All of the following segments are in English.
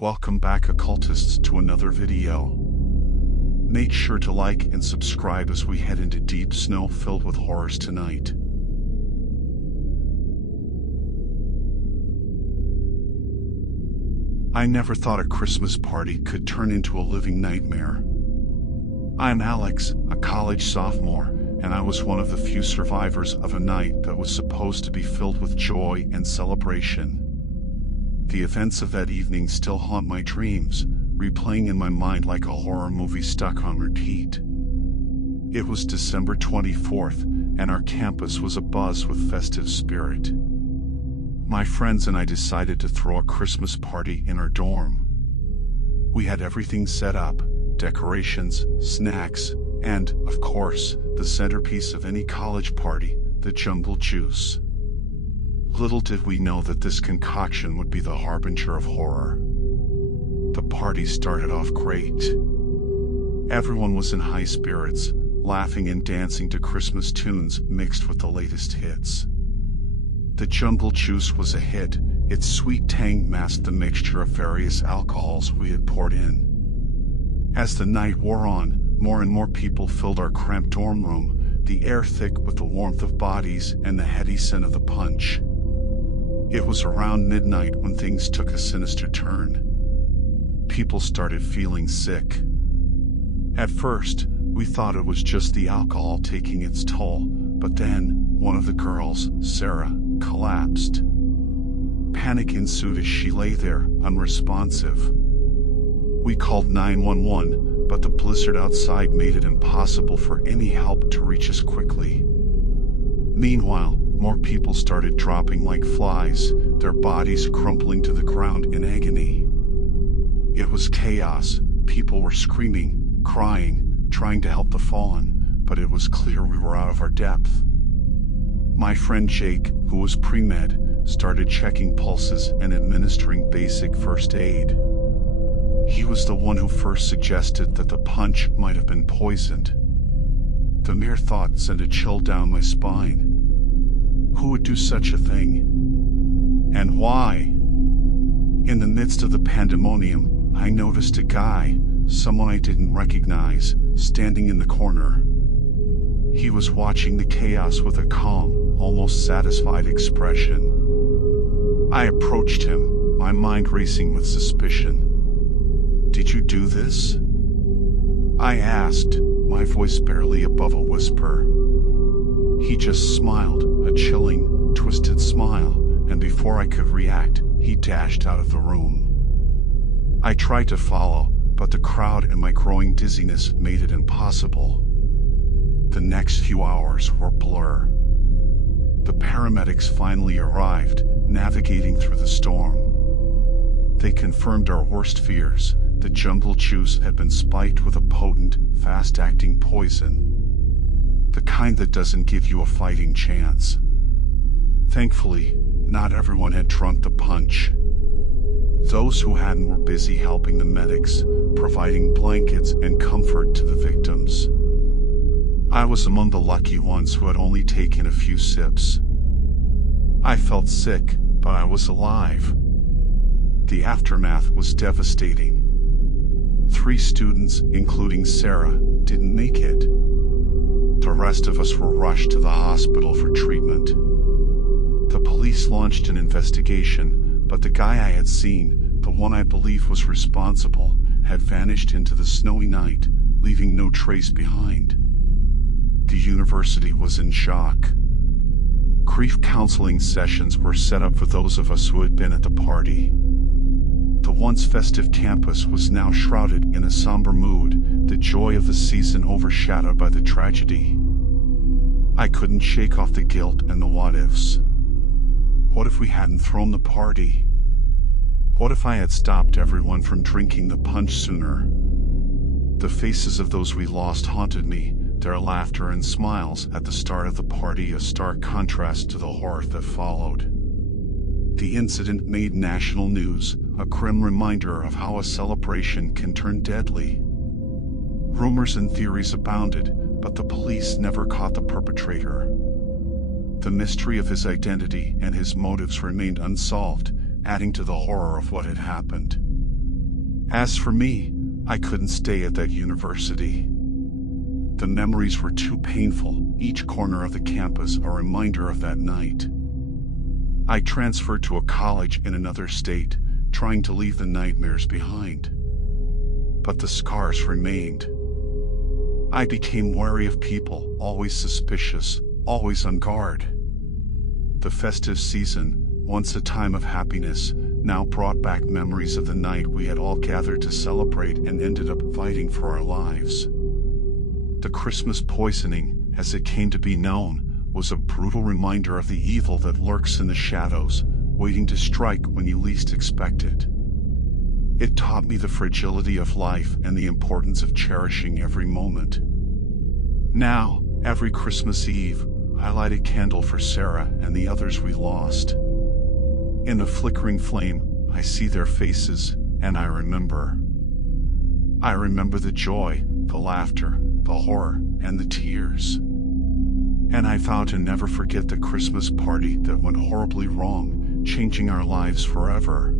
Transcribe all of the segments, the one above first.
Welcome back, occultists, to another video. Make sure to like and subscribe as we head into deep snow filled with horrors tonight. I never thought a Christmas party could turn into a living nightmare. I'm Alex, a college sophomore, and I was one of the few survivors of a night that was supposed to be filled with joy and celebration. The events of that evening still haunt my dreams, replaying in my mind like a horror movie stuck on repeat. It was December 24th, and our campus was abuzz with festive spirit. My friends and I decided to throw a Christmas party in our dorm. We had everything set up: decorations, snacks, and, of course, the centerpiece of any college party, the jungle juice. Little did we know that this concoction would be the harbinger of horror. The party started off great. Everyone was in high spirits, laughing and dancing to Christmas tunes mixed with the latest hits. The jungle juice was a hit. Its sweet tang masked the mixture of various alcohols we had poured in. As the night wore on, more and more people filled our cramped dorm room, the air thick with the warmth of bodies and the heady scent of the punch. It was around midnight when things took a sinister turn. People started feeling sick. At first, we thought it was just the alcohol taking its toll, but then, one of the girls, Sarah, collapsed. Panic ensued as she lay there, unresponsive. We called 911, but the blizzard outside made it impossible for any help to reach us quickly. Meanwhile, more people started dropping like flies, their bodies crumpling to the ground in agony. It was chaos. People were screaming, crying, trying to help the fallen, but it was clear we were out of our depth. My friend Jake, who was pre-med, started checking pulses and administering basic first aid. He was the one who first suggested that the punch might have been poisoned. The mere thought sent a chill down my spine. Who would do such a thing? And why? In the midst of the pandemonium, I noticed a guy, someone I didn't recognize, standing in the corner. He was watching the chaos with a calm, almost satisfied expression. I approached him, my mind racing with suspicion. "Did you do this?" I asked, my voice barely above a whisper. He just smiled, a chilling, twisted smile, and before I could react, he dashed out of the room. I tried to follow, but the crowd and my growing dizziness made it impossible. The next few hours were a blur. The paramedics finally arrived, navigating through the storm. They confirmed our worst fears. The jungle juice had been spiked with a potent, fast-acting poison. The kind that doesn't give you a fighting chance. Thankfully, not everyone had drunk the punch. Those who hadn't were busy helping the medics, providing blankets and comfort to the victims. I was among the lucky ones who had only taken a few sips. I felt sick, but I was alive. The aftermath was devastating. 3 students, including Sarah, didn't make it. The rest of us were rushed to the hospital for treatment. The police launched an investigation, but the guy I had seen, the one I believe was responsible, had vanished into the snowy night, leaving no trace behind. The university was in shock. Grief counseling sessions were set up for those of us who had been at the party. The once festive campus was now shrouded in a somber mood, the joy of the season overshadowed by the tragedy. I couldn't shake off the guilt and the what-ifs. What if we hadn't thrown the party? What if I had stopped everyone from drinking the punch sooner? The faces of those we lost haunted me, their laughter and smiles at the start of the party a stark contrast to the horror that followed. The incident made national news, a grim reminder of how a celebration can turn deadly. Rumors and theories abounded, but the police never caught the perpetrator. The mystery of his identity and his motives remained unsolved, adding to the horror of what had happened. As for me, I couldn't stay at that university. The memories were too painful, each corner of the campus a reminder of that night. I transferred to a college in another state, trying to leave the nightmares behind. But the scars remained. I became wary of people, always suspicious, always on guard. The festive season, once a time of happiness, now brought back memories of the night we had all gathered to celebrate and ended up fighting for our lives. The Christmas poisoning, as it came to be known, was a brutal reminder of the evil that lurks in the shadows, waiting to strike when you least expect it. It taught me the fragility of life and the importance of cherishing every moment. Now, every Christmas Eve, I light a candle for Sarah and the others we lost. In the flickering flame, I see their faces, and I remember. I remember the joy, the laughter, the horror, and the tears. And I vow to never forget the Christmas party that went horribly wrong, changing our lives forever.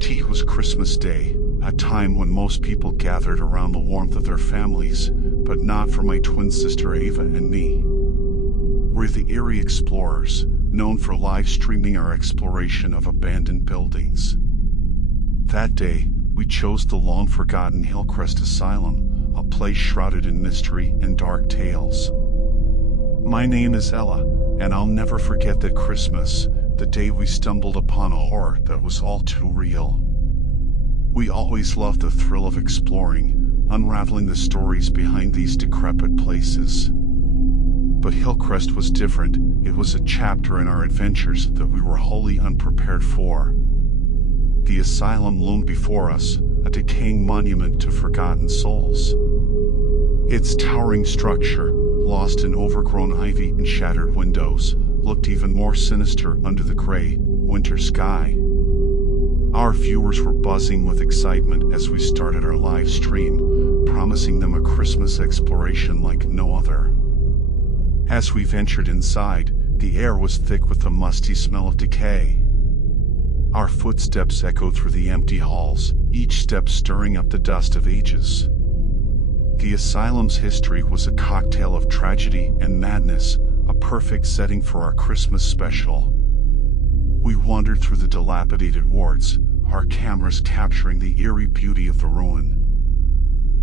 It was Christmas Day, a time when most people gathered around the warmth of their families, but not for my twin sister Ava and me. We're the Eerie Explorers, known for live streaming our exploration of abandoned buildings. That day, we chose the long-forgotten Hillcrest Asylum, a place shrouded in mystery and dark tales. My name is Ella, and I'll never forget that Christmas, the day we stumbled upon a horror that was all too real. We always loved the thrill of exploring, unraveling the stories behind these decrepit places. But Hillcrest was different. It was a chapter in our adventures that we were wholly unprepared for. The asylum loomed before us, a decaying monument to forgotten souls. Its towering structure, lost in overgrown ivy and shattered windows, looked even more sinister under the gray, winter sky. Our viewers were buzzing with excitement as we started our live stream, promising them a Christmas exploration like no other. As we ventured inside, the air was thick with the musty smell of decay. Our footsteps echoed through the empty halls, each step stirring up the dust of ages. The asylum's history was a cocktail of tragedy and madness, a perfect setting for our Christmas special. We wandered through the dilapidated wards, our cameras capturing the eerie beauty of the ruin.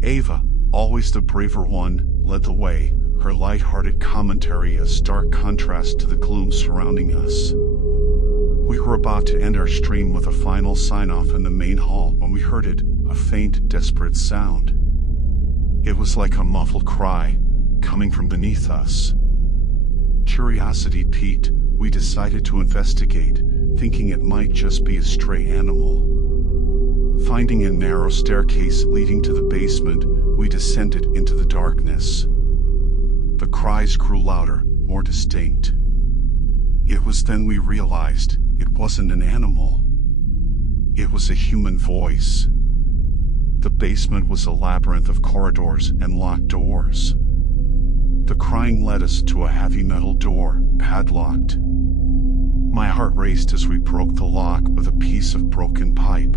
Ava, always the braver one, led the way, her light-hearted commentary a stark contrast to the gloom surrounding us. We were about to end our stream with a final sign-off in the main hall when we heard it, a faint, desperate sound. It was like a muffled cry, coming from beneath us. Curiosity piqued, we decided to investigate, thinking it might just be a stray animal. Finding a narrow staircase leading to the basement, we descended into the darkness. The cries grew louder, more distinct. It was then we realized it wasn't an animal. It was a human voice. The basement was a labyrinth of corridors and locked doors. The crying led us to a heavy metal door, padlocked. My heart raced as we broke the lock with a piece of broken pipe.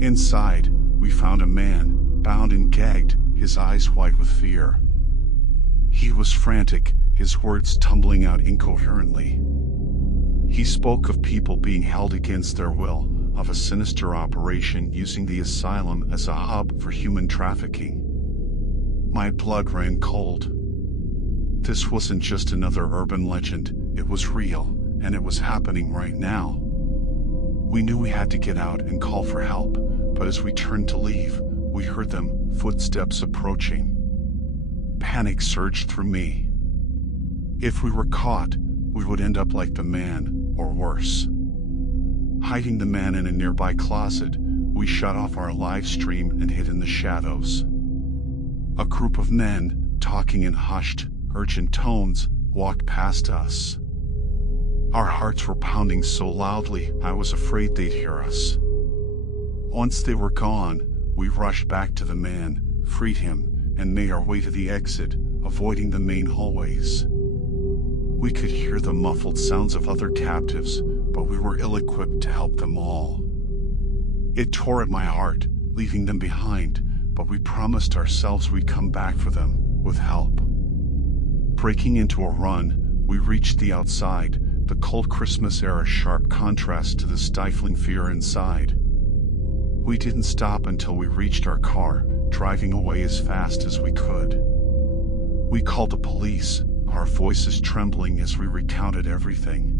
Inside, we found a man, bound and gagged, his eyes wide with fear. He was frantic, his words tumbling out incoherently. He spoke of people being held against their will, of a sinister operation using the asylum as a hub for human trafficking. My blood ran cold. This wasn't just another urban legend, it was real, and it was happening right now. We knew we had to get out and call for help, but as we turned to leave, we heard them, footsteps approaching. Panic surged through me. If we were caught, we would end up like the man, or worse. Hiding the man in a nearby closet, we shut off our live stream and hid in the shadows. A group of men, talking in hushed, urgent tones, walked past us. Our hearts were pounding so loudly, I was afraid they'd hear us. Once they were gone, we rushed back to the man, freed him, and made our way to the exit, avoiding the main hallways. We could hear the muffled sounds of other captives, but we were ill-equipped to help them all. It tore at my heart, leaving them behind, but we promised ourselves we'd come back for them, with help. Breaking into a run, we reached the outside, the cold Christmas air a sharp contrast to the stifling fear inside. We didn't stop until we reached our car, driving away as fast as we could. We called the police, our voices trembling as we recounted everything.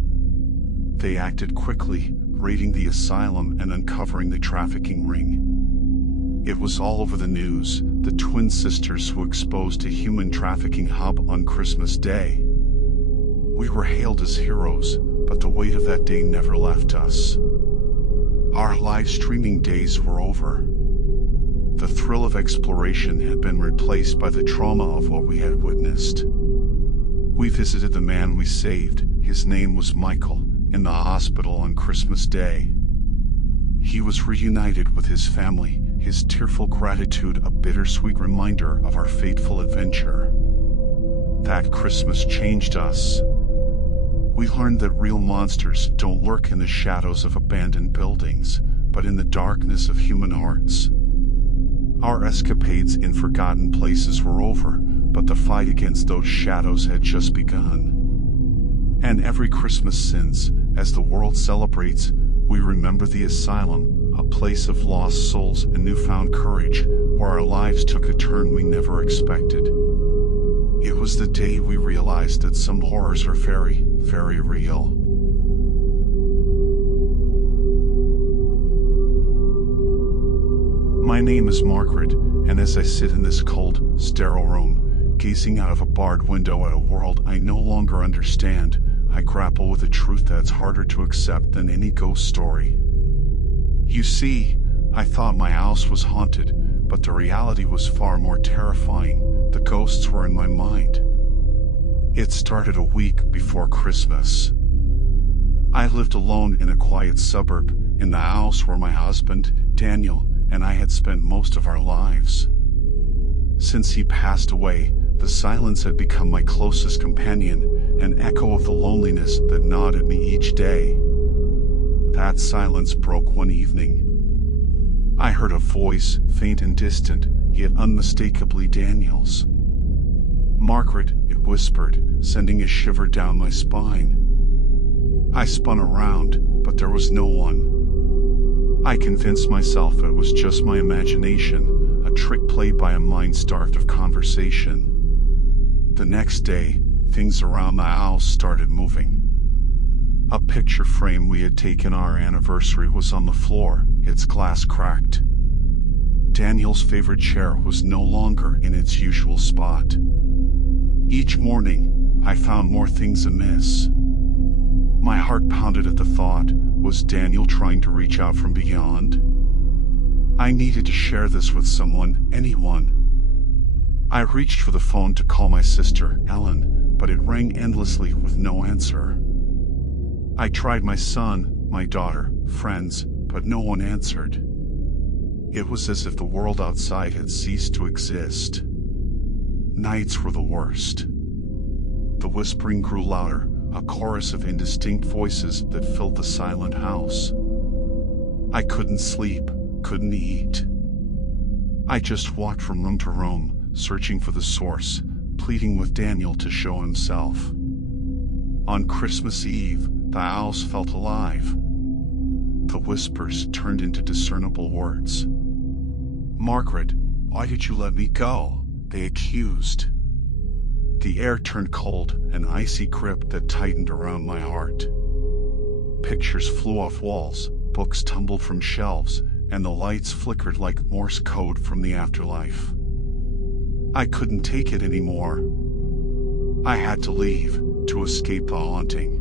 They acted quickly, raiding the asylum and uncovering the trafficking ring. It was all over the news, the twin sisters who exposed a human trafficking hub on Christmas Day. We were hailed as heroes, but the weight of that day never left us. Our live streaming days were over. The thrill of exploration had been replaced by the trauma of what we had witnessed. We visited the man we saved, his name was Michael, in the hospital on Christmas Day. He was reunited with his family, his tearful gratitude a bittersweet reminder of our fateful adventure. That Christmas changed us. We learned that real monsters don't lurk in the shadows of abandoned buildings, but in the darkness of human hearts. Our escapades in forgotten places were over, but the fight against those shadows had just begun. And every Christmas since, as the world celebrates, we remember the asylum, a place of lost souls and newfound courage, where our lives took a turn we never expected. It was the day we realized that some horrors are very, very real. My name is Margaret, and as I sit in this cold, sterile room, gazing out of a barred window at a world I no longer understand, I grapple with a truth that's harder to accept than any ghost story. You see, I thought my house was haunted, but the reality was far more terrifying. The ghosts were in my mind. It started a week before Christmas. I lived alone in a quiet suburb, in the house where my husband, Daniel, and I had spent most of our lives. Since he passed away, the silence had become my closest companion, an echo of the loneliness that gnawed at me each day. That silence broke one evening. I heard a voice, faint and distant, yet unmistakably Daniel's. "Margaret," it whispered, sending a shiver down my spine. I spun around, but there was no one. I convinced myself it was just my imagination, a trick played by a mind starved of conversation. The next day, things around the house started moving. A picture frame we had taken our anniversary was on the floor, its glass cracked. Daniel's favorite chair was no longer in its usual spot. Each morning, I found more things amiss. My heart pounded at the thought, was Daniel trying to reach out from beyond? I needed to share this with someone, anyone. I reached for the phone to call my sister, Ellen, but it rang endlessly with no answer. I tried my son, my daughter, friends, but no one answered. It was as if the world outside had ceased to exist. Nights were the worst. The whispering grew louder, a chorus of indistinct voices that filled the silent house. I couldn't sleep, couldn't eat. I just walked from room to room, searching for the source, pleading with Daniel to show himself. On Christmas Eve, the house felt alive. The whispers turned into discernible words. "Margaret, why did you let me go?" they accused. The air turned cold, an icy grip that tightened around my heart. Pictures flew off walls, books tumbled from shelves, and the lights flickered like Morse code from the afterlife. I couldn't take it anymore. I had to leave, to escape the haunting.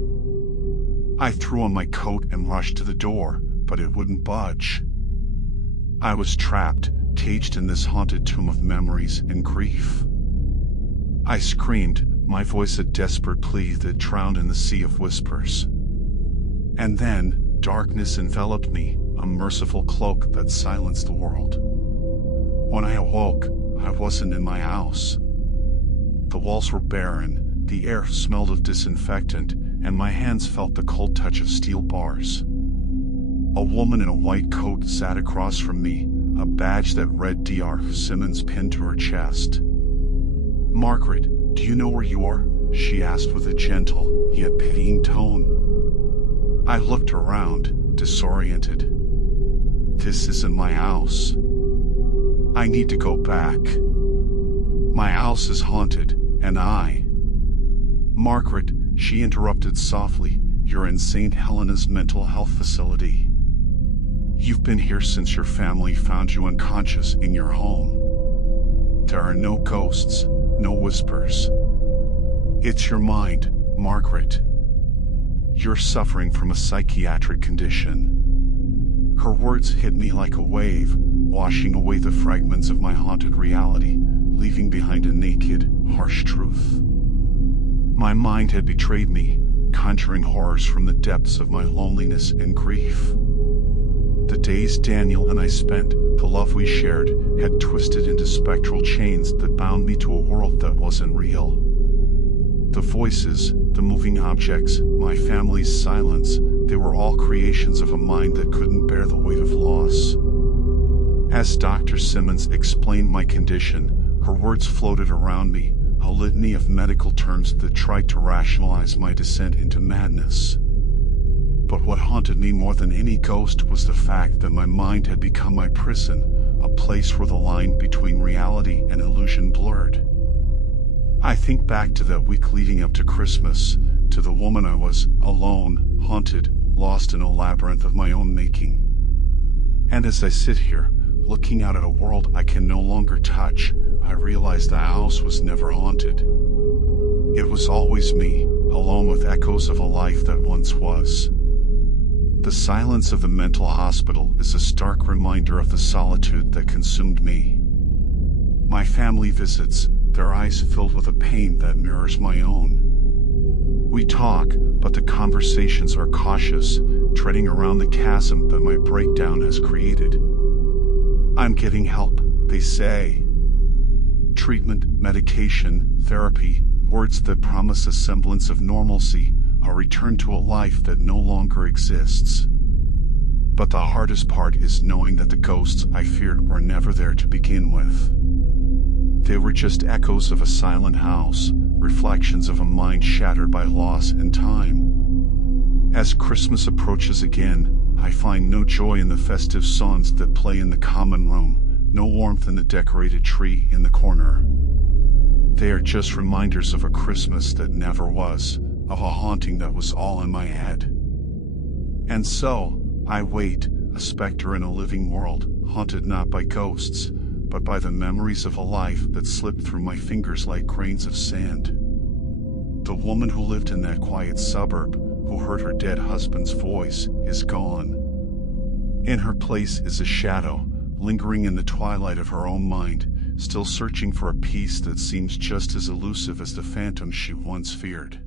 I threw on my coat and rushed to the door, but it wouldn't budge. I was trapped, caged in this haunted tomb of memories and grief. I screamed, my voice a desperate plea that drowned in the sea of whispers. And then, darkness enveloped me, a merciful cloak that silenced the world. When I awoke, I wasn't in my house. The walls were barren, The air smelled of disinfectant, and my hands felt the cold touch of steel bars. A woman in a white coat sat across from me, a badge that read Dr. Simmons pinned to her chest. "Margaret, do you know where you are?" she asked with a gentle, yet pitying tone. I looked around, disoriented. This isn't my house. I need to go back. My house is haunted, and Margaret, she interrupted softly, "you're in St. Helena's mental health facility. You've been here since your family found you unconscious in your home. There are no ghosts, no whispers. It's your mind, Margaret. You're suffering from a psychiatric condition." Her words hit me like a wave, washing away the fragments of my haunted reality, leaving behind a naked, harsh truth. My mind had betrayed me, conjuring horrors from the depths of my loneliness and grief. The days Daniel and I spent, the love we shared, had twisted into spectral chains that bound me to a world that wasn't real. The voices, the moving objects, my family's silence, they were all creations of a mind that couldn't bear the weight of loss. As Dr. Simmons explained my condition, her words floated around me, a litany of medical terms that tried to rationalize my descent into madness. But what haunted me more than any ghost was the fact that my mind had become my prison, a place where the line between reality and illusion blurred. I think back to that week leading up to Christmas, to the woman I was, alone, haunted, lost in a labyrinth of my own making. And as I sit here, looking out at a world I can no longer touch, I realize the house was never haunted. It was always me, alone with echoes of a life that once was. The silence of the mental hospital is a stark reminder of the solitude that consumed me. My family visits, their eyes filled with a pain that mirrors my own. We talk, but the conversations are cautious, treading around the chasm that my breakdown has created. "I'm getting help," they say. Treatment, medication, therapy, words that promise a semblance of normalcy, a return to a life that no longer exists. But the hardest part is knowing that the ghosts I feared were never there to begin with. They were just echoes of a silent house, reflections of a mind shattered by loss and time. As Christmas approaches again, I find no joy in the festive songs that play in the common room, no warmth in the decorated tree in the corner. They are just reminders of a Christmas that never was, of a haunting that was all in my head. And so, I wait, a specter in a living world, haunted not by ghosts, but by the memories of a life that slipped through my fingers like grains of sand. The woman who lived in that quiet suburb, who heard her dead husband's voice, is gone. In her place is a shadow, lingering in the twilight of her own mind, still searching for a peace that seems just as elusive as the phantom she once feared.